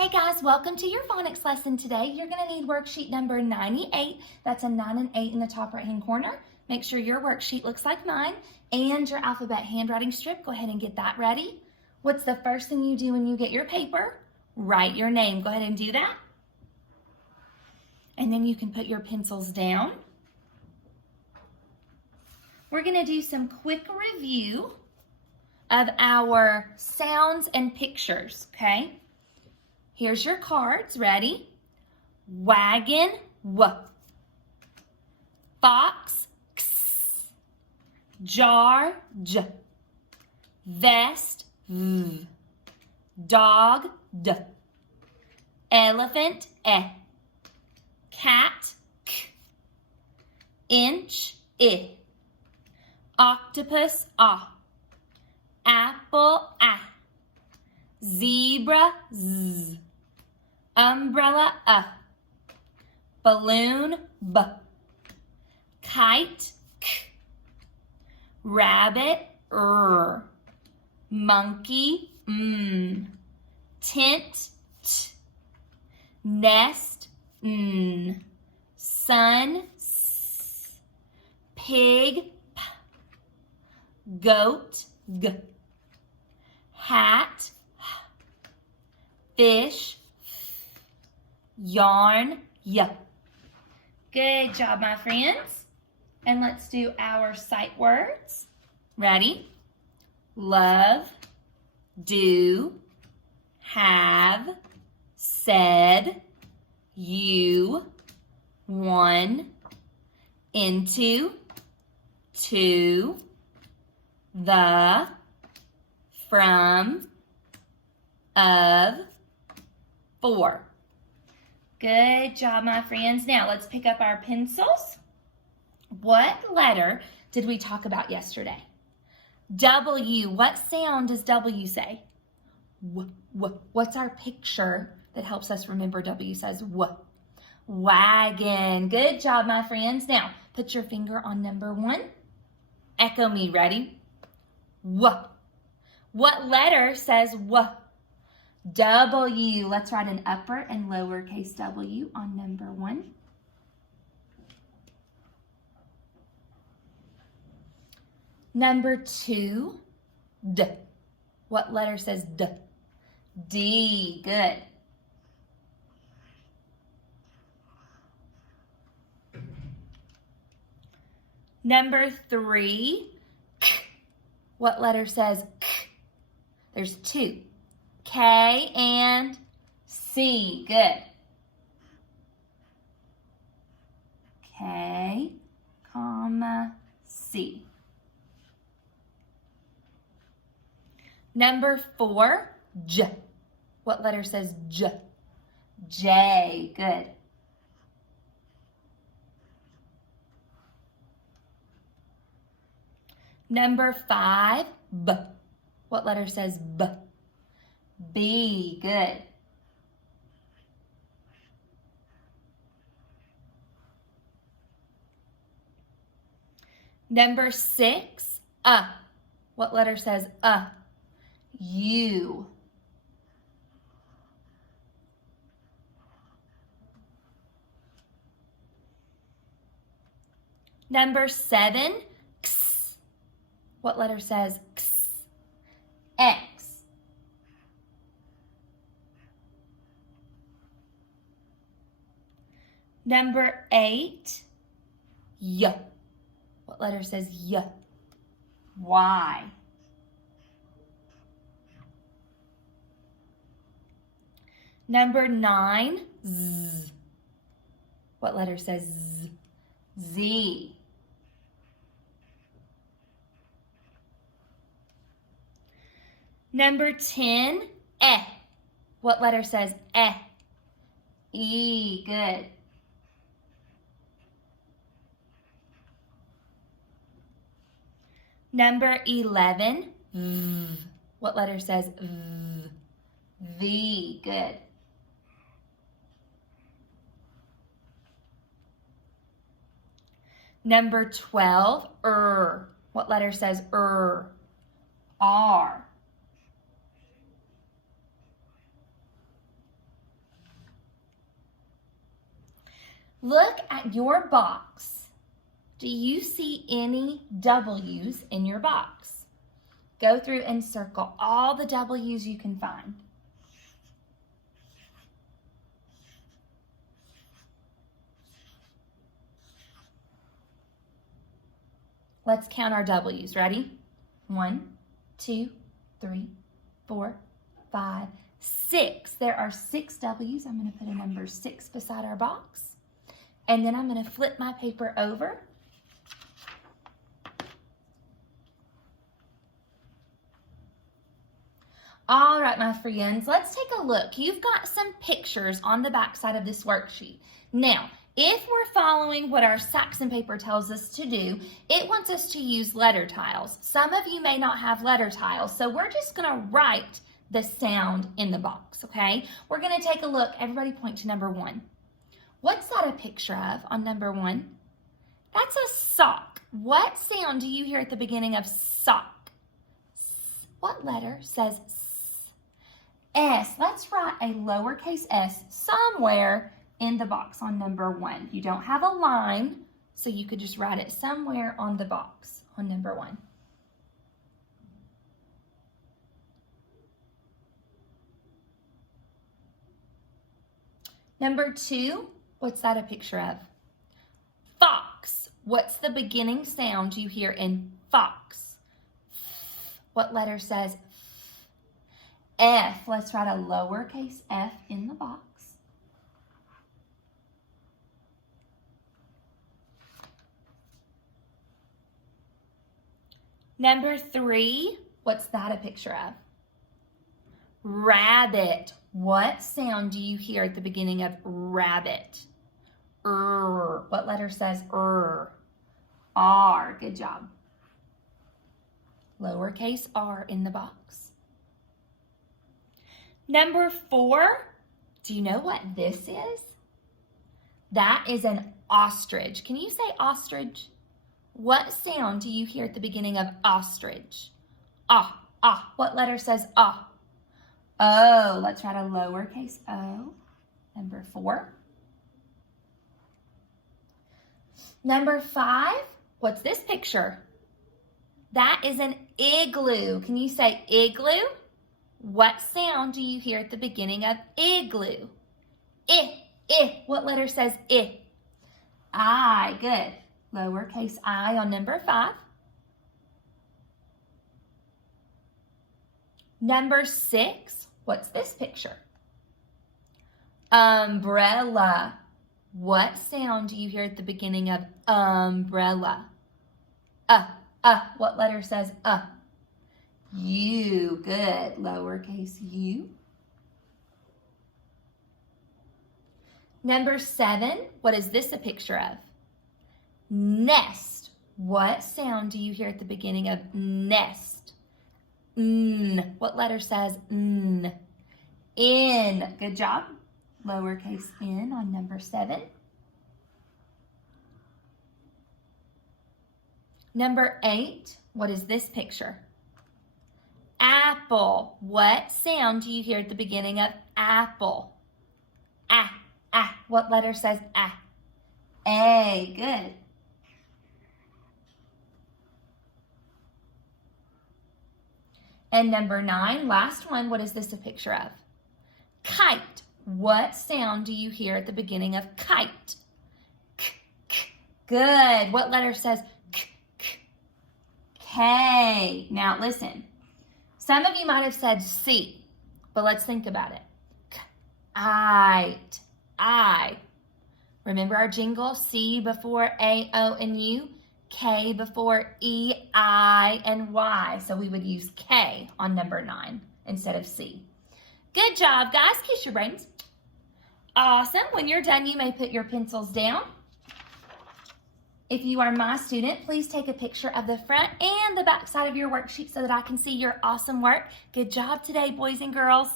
Hey guys, welcome to your phonics lesson today. You're going to need worksheet number 98. That's a 9 and 8 in the top right hand corner. Make sure your worksheet looks like mine and your alphabet handwriting strip. Go ahead and get that ready. What's the first thing you do when you get your paper? Write your name. Go ahead and do that. And then you can put your pencils down. We're going to do some quick review of our sounds and pictures, okay? Here's your cards. Ready? Wagon, w. Fox, x. Jar, j. Vest, v. Dog, d. Elephant, e. Cat, k. Inch, I. Octopus, ah. Apple, ah. Zebra, z. Umbrella, balloon, b. Kite, k. Rabbit, r. Monkey, m. Tent, t. Nest, n. Sun, s. Pig, p. Goat, g. Hat, fish, yarn, y. Good job, my friends. And let's do our sight words. Ready? Love, do, have, said, you, one, into, to, the, from, of, for. Good job, my friends. Now let's pick up our pencils. What letter did we talk about yesterday? W. What sound does W say? W. What's our picture that helps us remember W says W? Wagon. Good job, my friends. Now put your finger on number 1. Echo me. Ready? W. What letter says W? W. Let's write an upper and lowercase w on number 1. Number 2, D. What letter says D? D. Good. Number 3, K. What letter says K? There's 2. K and C. Good. K, comma, C. Number 4, J. What letter says J? J. Good. Number 5, B. What letter says B? B. Good. Number 6, What letter says U? Number 7, X. What letter says X? X. Number 8, Y. What letter says Y? Y. Number 9, Z. What letter says Z? Z. Number 10, E. What letter says E? E. Good. Number 11, V. What letter says V? V. Good. Number 12, What letter says R? Look at your box. Do you see any W's in your box? Go through and circle all the W's you can find. Let's count our W's. Ready? 1, 2, 3, 4, 5, 6. There are 6 W's. I'm going to put a number 6 beside our box. And then I'm going to flip my paper over. All right, my friends, let's take a look. You've got some pictures on the back side of this worksheet. Now, if we're following what our Saxon paper tells us to do, it wants us to use letter tiles. Some of you may not have letter tiles, so we're just going to write the sound in the box, okay? We're going to take a look. Everybody point to number 1. What's that a picture of on number 1? That's a sock. What sound do you hear at the beginning of sock? What letter says S? S. Let's write a lowercase s somewhere in the box on number 1. You don't have a line, so you could just write it somewhere on the box on number 1. Number 2, what's that a picture of? Fox. What's the beginning sound you hear in fox? What letter says F? Let's write a lowercase f in the box. Number 3, what's that a picture of? Rabbit. What sound do you hear at the beginning of rabbit? What letter says R? Good job. Lowercase r in the box. Number 4, do you know what this is? That is an ostrich. Can you say ostrich? What sound do you hear at the beginning of ostrich? What letter says ah? O. Let's write a lowercase o. Number 4. Number 5, what's this picture? That is an igloo. Can you say igloo? What sound do you hear at the beginning of igloo? I. What letter says I? I. Good. Lowercase I on number 5. Number 6, what's this picture? Umbrella. What sound do you hear at the beginning of umbrella? What letter says U. Good. Lowercase u. Number 7, what is this a picture of? Nest. What sound do you hear at the beginning of nest? N. What letter says N? In. Good job. Lowercase n on number 7. Number 8, what is this picture? Apple. What sound do you hear at the beginning of apple? What letter says A. Good. And number 9, last one, what is this a picture of? Kite. What sound do you hear at the beginning of kite? Good. What letter says K? Now listen, some of you might have said C, but let's think about it. Kite. I. Remember our jingle? C before A, O, and U. K before E, I, and Y. So we would use K on number 9 instead of C. Good job, guys. Kiss your brains. Awesome. When you're done, you may put your pencils down. If you are my student, please take a picture of the front and the back side of your worksheet so that I can see your awesome work. Good job today, boys and girls.